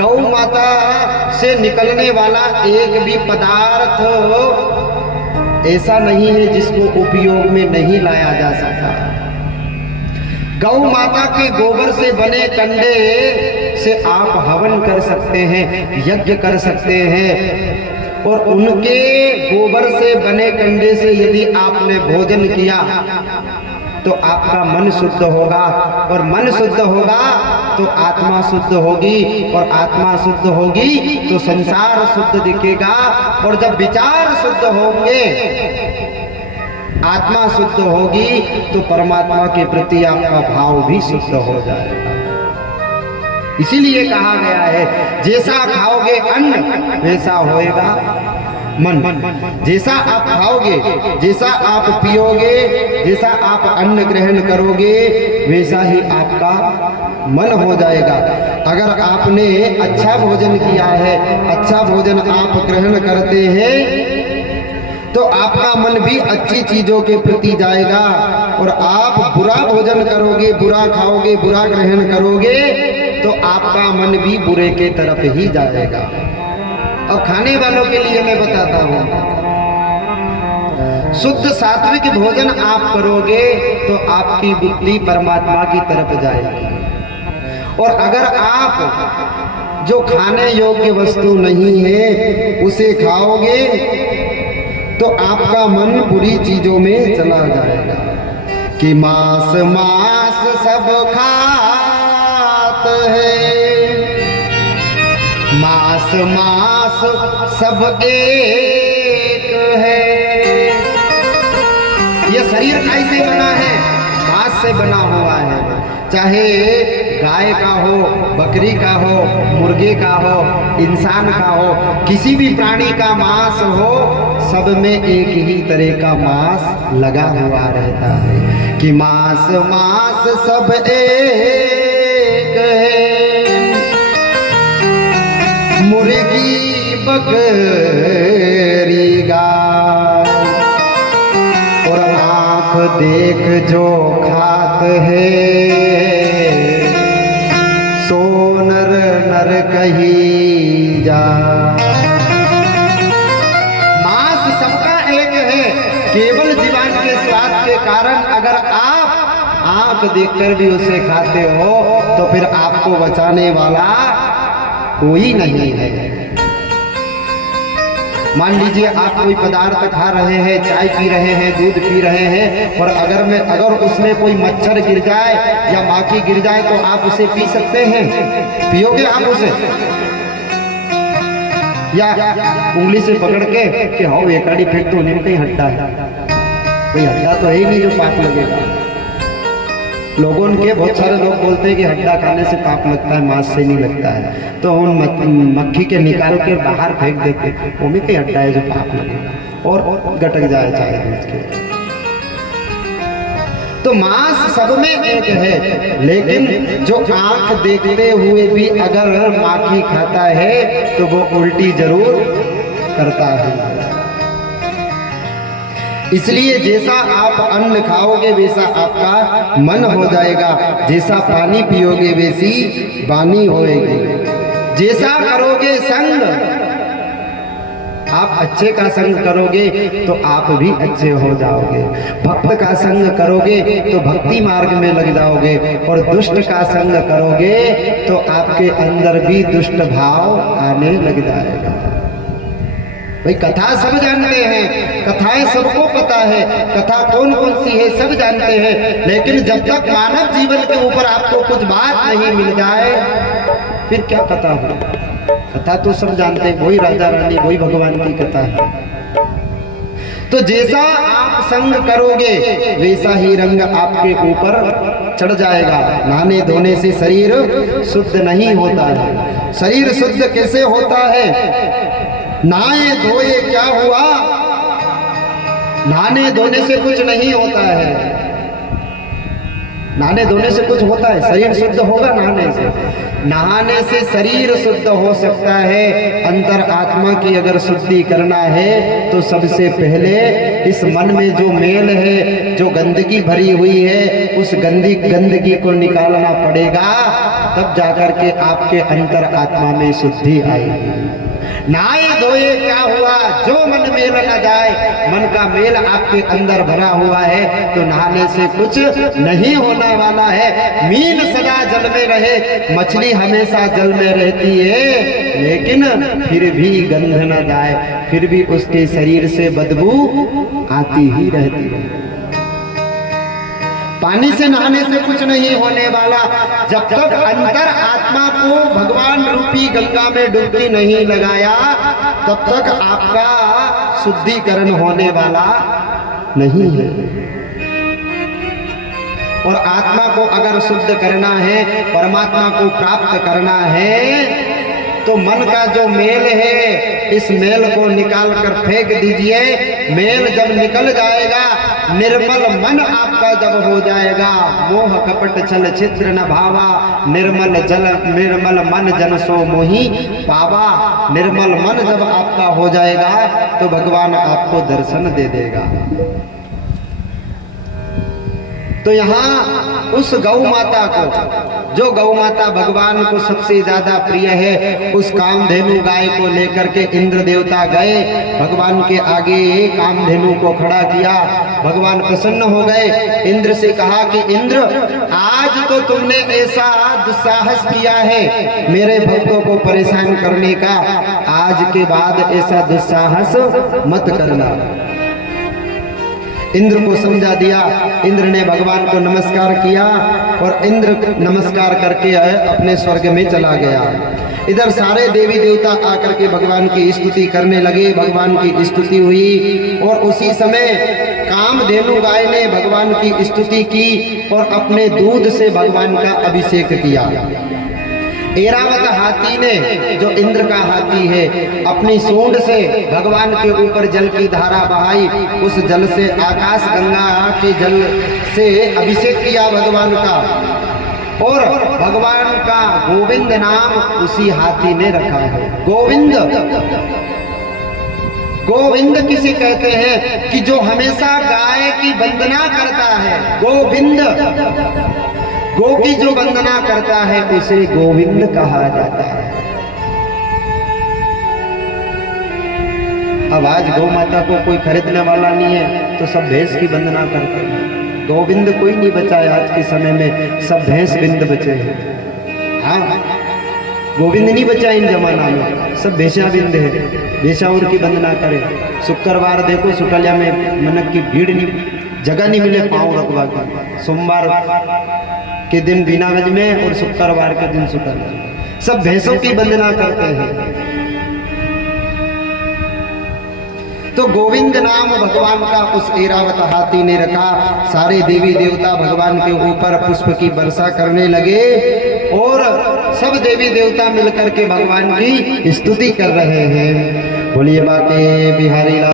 गौ माता से निकलने वाला एक भी पदार्थ ऐसा नहीं है जिसको उपयोग में नहीं लाया जा सकता। गौ माता के गोबर से बने कंडे से आप हवन कर सकते हैं, यज्ञ कर सकते हैं, और उनके गोबर से बने कंडे से यदि आपने भोजन किया तो आपका मन शुद्ध होगा, और मन शुद्ध होगा तो आत्मा शुद्ध होगी, और आत्मा शुद्ध होगी तो संसार शुद्ध दिखेगा, और जब विचार शुद्ध होंगे, आत्मा शुद्ध होगी तो परमात्मा के प्रति आपका भाव भी शुद्ध हो जाएगा। इसीलिए कहा गया है जैसा खाओगे अन्न वैसा होएगा मन। जैसा आप खाओगे, जैसा आप पियोगे, जैसा आप अन्न ग्रहण करोगे, वैसा ही आपका मन हो जाएगा। अगर आपने अच्छा भोजन किया है, अच्छा भोजन आप ग्रहण करते हैं, तो आपका मन भी अच्छी चीजों के प्रति जाएगा, और आप बुरा भोजन करोगे, बुरा खाओगे, बुरा ग्रहण करोगे, तो आपका मन भी बुरे के तरफ ही जाएगा। अब खाने वालों के लिए मैं बताता हूं, शुद्ध सात्विक भोजन आप करोगे तो आपकी बुद्धि परमात्मा की तरफ जाएगी, और अगर आप जो खाने योग्य वस्तु नहीं है उसे खाओगे तो आपका मन बुरी चीजों में चला जाएगा। कि मांस मांस सब खात है, मांस मांस सब एक है। यह शरीर कैसे बना है? मांस से बना हुआ है। चाहे गाय का हो, बकरी का हो, मुर्गे का हो, इंसान का हो, किसी भी प्राणी का मांस हो, सब में एक ही तरह का मांस लगा हुआ रहता है। कि मांस मांस सब एक है, मुर्गी बकरी गाय, और आँख देख जो खात है, सो नर नर कही जा। मांस सबका एक है, केवल जीवन के स्वाद के कारण अगर आप आँख देखकर भी उसे खाते हो तो फिर आपको बचाने वाला कोई नहीं है। मान लीजिए आप कोई पदार्थ खा रहे हैं, चाय पी रहे हैं, दूध पी रहे हैं, और अगर उसमें कोई मच्छर गिर जाए या माखी गिर जाए तो आप उसे पी सकते हैं? पियोगे आप उसे? या उंगली से पकड़ के कि हाँ एक आड़ी फेंक दो, नहीं कहीं हड्डा है, कोई हड्डा तो है ही नहीं जो पाप लगेगा। लोगों के बहुत सारे लोग बोलते हैं कि हड्डा खाने से पाप लगता है, मांस से नहीं लगता है, तो उन मक्खी के निकाल के बाहर फेंक देते, वो भी कहीं हड्डा है जो पाप लगेगा और गटक जाए चाहे दूध के। तो मांस सब में एक है, लेकिन जो आंख देखते हुए भी अगर माखी खाता है तो वो उल्टी जरूर करता है। इसलिए जैसा आप अन्न खाओगे वैसा आपका मन हो जाएगा, जैसा पानी पियोगे वैसी वाणी होएगी। जैसा करोगे संग, आप अच्छे का संग करोगे तो आप भी अच्छे हो जाओगे। भक्त का संग करोगे तो भक्ति मार्ग में लग जाओगे, और दुष्ट का संग करोगे तो आपके अंदर भी दुष्ट भाव आने लग जाएगा। भाई कथा सब जानते हैं, कथाएं सबको पता है, कथा कौन कौन सी है सब जानते हैं, लेकिन जब तक मानव जीवन के ऊपर आपको कुछ बात नहीं मिल जाए फिर क्या कथा हो? कथा तो सब जानते हैं, वही राजा रानी, वही भगवान की कथा है। तो जैसा आप संग करोगे वैसा ही रंग आपके ऊपर चढ़ जाएगा। नहाने धोने से शरीर शुद्ध नहीं होता है। शरीर शुद्ध कैसे होता है? नहाए धोए क्या हुआ? नहाने धोने से कुछ नहीं होता है। नहाने धोने से कुछ होता है? शरीर शुद्ध होगा नहाने से। नहाने से शरीर शुद्ध हो सकता है, अंतर आत्मा की अगर शुद्धि करना है तो सबसे पहले इस मन में जो मेल है, जो गंदगी भरी हुई है, उस गंदगी को निकालना पड़ेगा। तब जाकर के आपके अंतर आत्मा में शुद्धि आएगी। नहाए धोए क्या हुआ, जो मन मेल न जाए, मन का मेल आपके अंदर भरा हुआ है तो नहाने से कुछ नहीं होने वाला है। मीन सदा जल में रहे, मछली हमेशा जल में रहती है, लेकिन फिर भी गंध न जाए, फिर भी उसके शरीर से बदबू आती ही रहती है। पानी से नहाने से कुछ नहीं होने वाला, जब तक अंतर आत्मा को भगवान रूपी गंगा में डुबकी नहीं लगाया तब तक आपका शुद्धिकरण होने वाला नहीं है। और आत्मा को अगर शुद्ध करना है, परमात्मा को प्राप्त करना है, तो मन का जो मेल है इस मेल को निकाल कर फेंक दीजिए। मेल जब निकल जाएगा, निर्मल मन आपका जब हो जाएगा, मोह कपट छल छिद्र न भावा, निर्मल मन जन सो मोही पावा। निर्मल मन जब आपका हो जाएगा तो भगवान आपको दर्शन दे देगा। तो यहाँ उस गौ माता को, जो गौ माता भगवान को सबसे ज्यादा प्रिय है, उस कामधेनु गाय को लेकर के इंद्र देवता गए, भगवान के आगे कामधेनु को खड़ा किया। भगवान प्रसन्न हो गए। इंद्र से कहा कि इंद्र, आज तो तुमने ऐसा दुस्साहस किया है मेरे भक्तों को परेशान करने का, आज के बाद ऐसा दुस्साहस मत करना। इंद्र को समझा दिया। इंद्र ने भगवान को नमस्कार किया और इंद्र नमस्कार करके अपने स्वर्ग में चला गया। इधर सारे देवी देवता आकर के भगवान की स्तुति करने लगे। भगवान की स्तुति हुई और उसी समय कामधेनु गाय ने भगवान की स्तुति की और अपने दूध से भगवान का अभिषेक किया। ऐरावत हाथी ने, जो इंद्र का हाथी है, अपनी सूंड से भगवान के ऊपर जल की धारा बहाई। उस जल से आकाश गंगा के जल से अभिषेक किया भगवान का, और भगवान का गोविंद नाम उसी हाथी ने रखा है। गोविंद, गोविंद किसे कहते हैं कि जो हमेशा गाय की वंदना करता है। गोविंद, गो की जो वंदना करता है उसे गोविंद कहा जाता है। अब आज गौ माता को कोई खरीदने वाला नहीं है तो सब भैंस की वंदना करते हैं। गोविंद कोई नहीं बचा है आज के समय में, सब भैंस बिंद बचे हैं। हाँ, गोविंद नहीं बचा इन जमाना में, सब भैंसा बिंद है। भैंसाउर की वंदना करें। शुक्रवार देखो सुटलिया में मनक की भीड़ नहीं, जगह नहीं मिले पाँव रखवा की। सोमवार के दिन बीनागंज में और शुक्रवार के दिन सुटलिया, सब भैंसों की वंदना करते हैं। तो गोविंद नाम भगवान का उस ऐरावत हाथी ने रखा। सारे देवी देवता भगवान के ऊपर पुष्प की वर्षा करने लगे और सब देवी देवता मिलकर के भगवान की स्तुति कर रहे हैं। बोलिए बाके बिहारी लाल।